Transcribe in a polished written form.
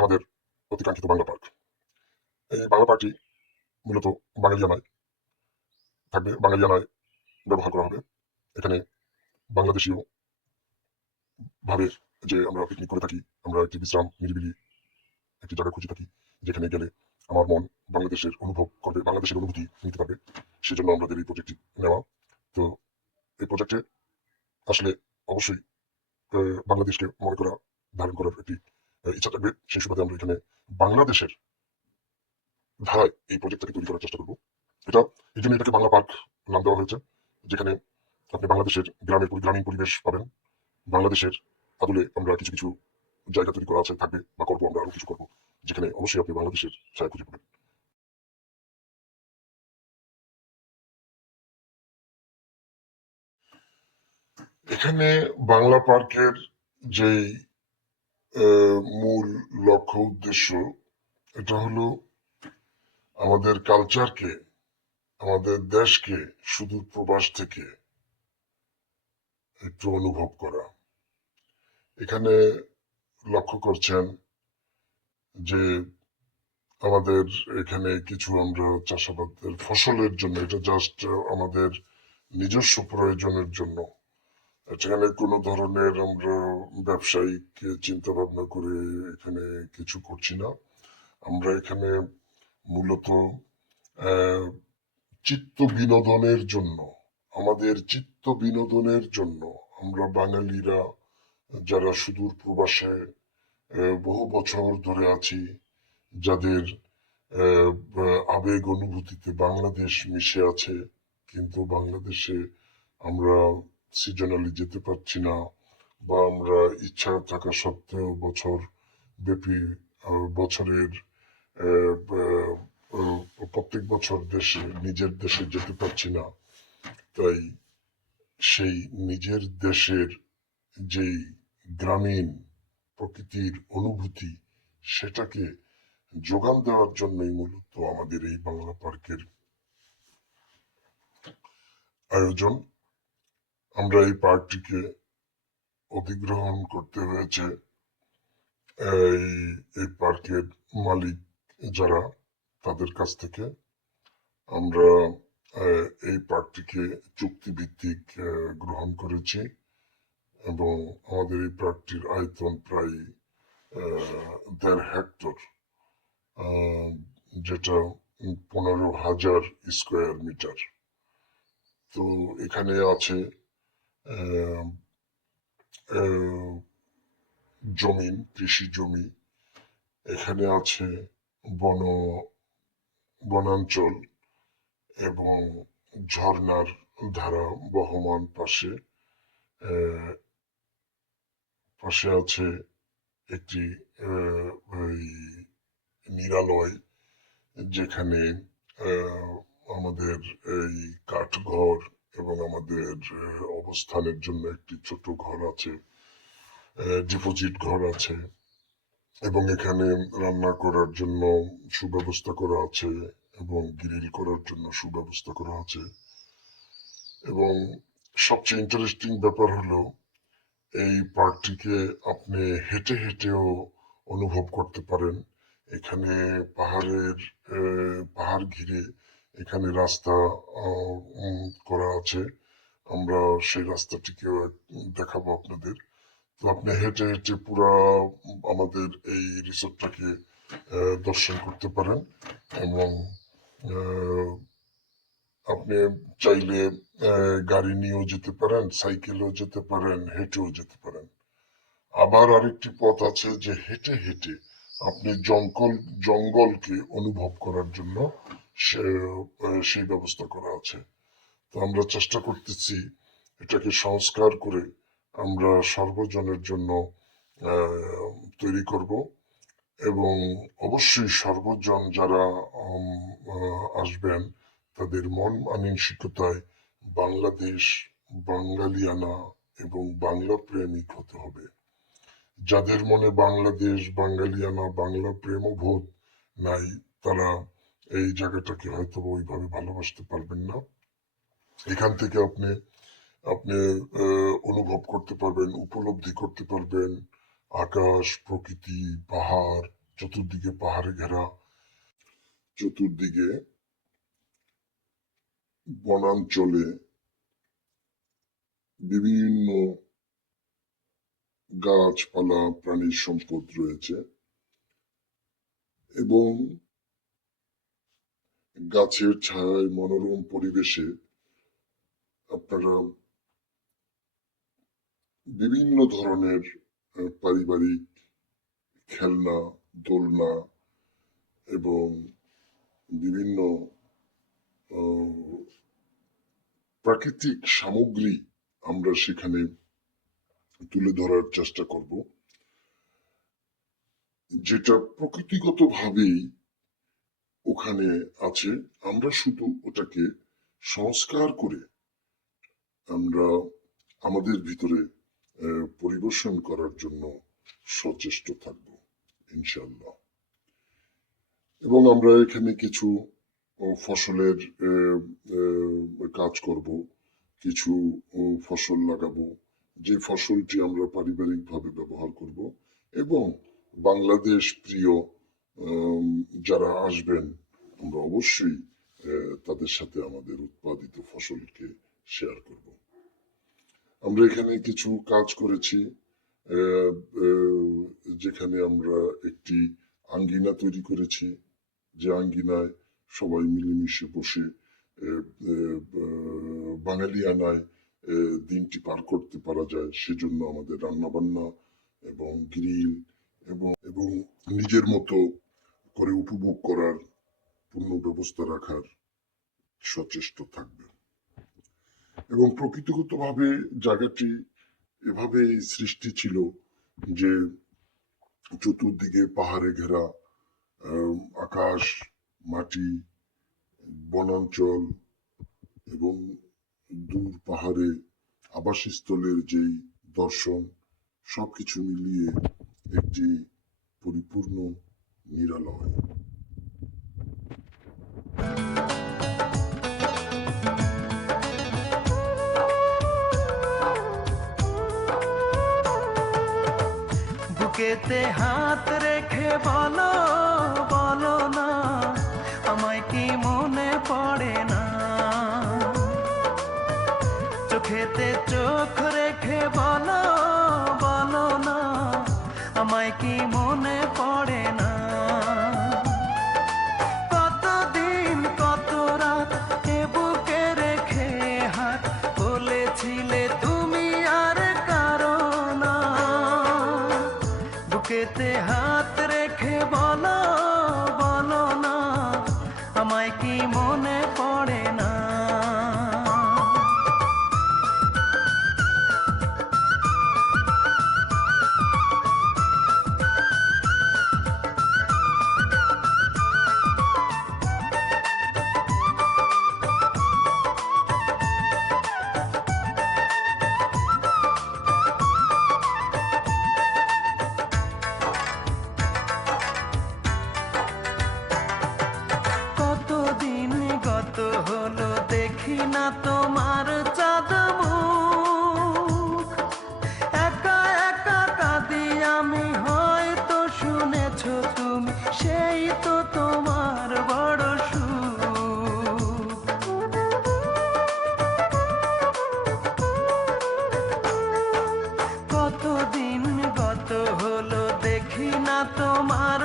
আমাদের অতিকাঙ্ক্ষিত বাংলা পার্ক। এই বাংলা পার্কটি মূলত বাঙালিয়ানায় থাকবে, বাঙালিয়ানায় ব্যবহার করা হবে। এখানে বাংলাদেশীয় ভাবে যে আমরা পিকনিক করে থাকি, আমরা একটি বিশ্রাম নিরিবিলি একটি জায়গা খুঁজে থাকি, যেখানে গেলে আমার মন বাংলাদেশের অনুভব করবে, বাংলাদেশের অনুভূতি নিতে পারবে। সেজন্য আমাদের এই প্রজেক্টটি নেওয়া। তো এই প্রজেক্টে আসলে অবশ্যই বাংলাদেশকে মনে করা, ধারণ করার একটি ইচ্ছা থাকবে। সেই সুবাদে আমরা এখানে বাংলাদেশের ধারায় এই প্রজেক্টটাকে তৈরি করার চেষ্টা করব। এই জন্য এটাকে বাংলা পার্ক নাম দেওয়া হয়েছে, যেখানে আপনি বাংলাদেশের গ্রামীণ পরিবেশ পাবেন। বাংলাদেশের আদলে আমরা কিছু কিছু জায়গা তৈরি করা আছে, থাকবে বা করবো, আমরা আরো কিছু করবো, যেখানে অবশ্যই আপনি বাংলাদেশের ছায়া খুঁজে পাবেন। এখানে বাংলা পার্কের যেই মূল লক্ষ্য উদ্দেশ্য, এটা হলো আমাদের কালচারকে, আমাদের দেশকে সুদূর প্রবাস থেকে একটু অনুভব করা। এখানে লক্ষ্য করছেন যে আমাদের এখানে কিছু আমরা চাষাবাদের ফসলের জন্য, এটা জাস্ট আমাদের নিজস্ব প্রয়োজনের জন্য, যেখানে কোনো ধরনের আমরা ব্যবসায়িক চিন্তা ভাবনা করে এখানে কিছু করছি না। আমরা এখানে মূলত আহ, চিত্ত বিনোদনের জন্য, আমাদের চিত্ত বিনোদনের জন্য আমরা বাঙালিরা যারা সুদূর প্রবাসে বহু বছর ধরে আছি, যাদের আবেগ অনুভূতিতে বাংলাদেশ মিশে আছে, কিন্তু বাংলাদেশে আমরা সিজনালি যেতে পারছি না, বা আমরা ইচ্ছা থাকা সত্ত্বেও বছর ব্যাপী বছরের প্রত্যেক বছর নিজের দেশে যেতে পারছি না। তাই সেই নিজের দেশের যেই গ্রামীণ প্রকৃতির অনুভূতি, সেটাকে যোগান দেওয়ার জন্যই মূলত আমাদের এই বাংলা পার্কের আয়োজন। আমরা এই পার্কটিকে অধিগ্রহণ করতে হয়েছে এই এই পার্কের মালিক যারা, তাদের কাছ থেকে। আমরা এই পার্কটিকে চুক্তিভিত্তিক গ্রহণ করেছি, এবং আমাদের এই পার্কটির আয়তন প্রায় 1.5 হেক্টর, যেটা 15,000 স্কোয়ার মিটার। তো এখানে আছে আহ, আহ, জমিন, কৃষি জমি, এখানে আছে বন বনাঞ্চল এবং ঝর্ণার ধারা বহমান পাশে। আহ, পাশে আছে একটি ওই নিরালয়, যেখানে আহ, আমাদের এই কাঠঘর এবং আমাদের অবস্থানের জন্য একটি ছোট ঘর আছে, ডিপোজিট ঘর আছে, এবং এখানে রান্না করার জন্য সুব্যবস্থা করা আছে, এবং গ্রিল করার জন্য সুব্যবস্থা করা আছে। এবং সবচেয়ে ইন্টারেস্টিং ব্যাপার হলো, এই পার্কটিকে আপনি হেঁটে হেঁটেও অনুভব করতে পারেন। এখানে পাহাড় ঘিরে এখানে রাস্তা করা আছে। আমরা সেই রাস্তাটিকেও দেখাবো আপনাদের। তো আপনি হেঁটে হেঁটে পুরা আমাদের এই রিসোর্টটাকে দর্শন করতে পারেন, এবং আহ, আপনি চাইলে গাড়ি নিয়েও যেতে পারেন, সাইকেলেও যেতে পারেন, হেঁটেও যেতে পারেন। আবার আরেকটি পথ আছে, যে হেঁটে হেঁটে আপনি জঙ্গলকে অনুভব করার জন্য সেই ব্যবস্থা করা আছে। তো আমরা চেষ্টা করতেছি এটাকে সংস্কার করে আমরা সর্বজনের জন্য আহ, তৈরি করব, এবং অবশ্যই সর্বজন যারা আসবেন, তাদের মন মানসিকতায় বাংলাদেশ, বাঙালিয়ানা এবং বাংলা প্রেমিক হতে হবে। যাদের মনে বাংলাদেশ, বাঙালিয়ানা, বাংলা প্রেমবোধ নাই, তারা এই জায়গাটাকে হয়তো ওইভাবে ভালোবাসতে পারবেন না। এখান থেকে আপনি আপনি অনুভব করতে পারবেন, উপলব্ধি করতে পারবেন আকাশ, প্রকৃতি, পাহাড়, চতুর্দিকে পাহাড়ে ঘেরা, চতুর্দিকে বনাঞ্চলে বিভিন্ন গাছপালা, প্রাণীর সম্পদ রয়েছে এবং গাছের ছায়ায় মনোরম পরিবেশে আপনারা বিভিন্ন ধরনের পারিবারিক খেলনা, দোলনা এবং বিভিন্ন প্রাকৃতিক সামগ্রী আমরা সেখানে তুলে ধরার চেষ্টা করব, যেটা প্রকৃতিগতভাবেই ওখানে আছে। আমরা শুধু ওটাকে সংস্কার করে আমরা আমাদের ভিতরে পরিবেশন করার জন্য সচেষ্ট থাকব ইনশাআল্লাহ। এবং আমরা এখানে কিছু ফসলের কাজ করব, কিছু ফসল লাগাবো, যে ফসলটি আমরা পারিবারিকভাবে ব্যবহার করব এবং বাংলাদেশ প্রিয় যারা আসবেন আমরা অবশ্যই তাদের সাথে আমাদের উৎপাদিত ফসলকে শেয়ার করব। আমরা এখানে কিছু কাজ করেছি, যেখানে আমরা একটি আঙ্গিনা তৈরি করেছি, যে আঙ্গিনায় সবাই মিলেমিশে বসে বাঙালিয়ানায় দিনটি পার করতে পারা যায়। সেজন্য আমাদের রান্নাবান্না এবং গ্রিল এবং নিজের মতো করে উপভোগ করার পূর্ণ ব্যবস্থা রাখার সচেষ্ট থাকবে। এবং প্রকৃতিগতভাবে জায়গাটি এভাবে সৃষ্টি ছিল যে চতুর্দিকে পাহাড়ে ঘেরা, আকাশ, মাটি, বনাঞ্চল এবং দূর পাহাড়ে আবাসস্থলের যেই দর্শন, সবকিছু মিলিয়ে একটি পরিপূর্ণ নিরালয়। বুকেতে হাত রেখে বলো বলো না, আমায় কি মনে পড়ে না? চোখেতে চোখ রেখে বলো বলো না, আমায় কি মনে পড়ে না? কতদিন কত রাত এ বুকে রেখে হাত বলেছিলে তুমি আর কারো না। বুকেতে হাত রেখে বলো বলো না, আমায় কি মনে পড়ে না? কতদিন গত হলো দেখি না তোমার চাঁদ মুখ, একা একা কাঁদি আমি, হয়তো শুনেছ তুমি, সেই তো তোমার বড় সুখ। কতদিন গত হলো দেখি না তোমার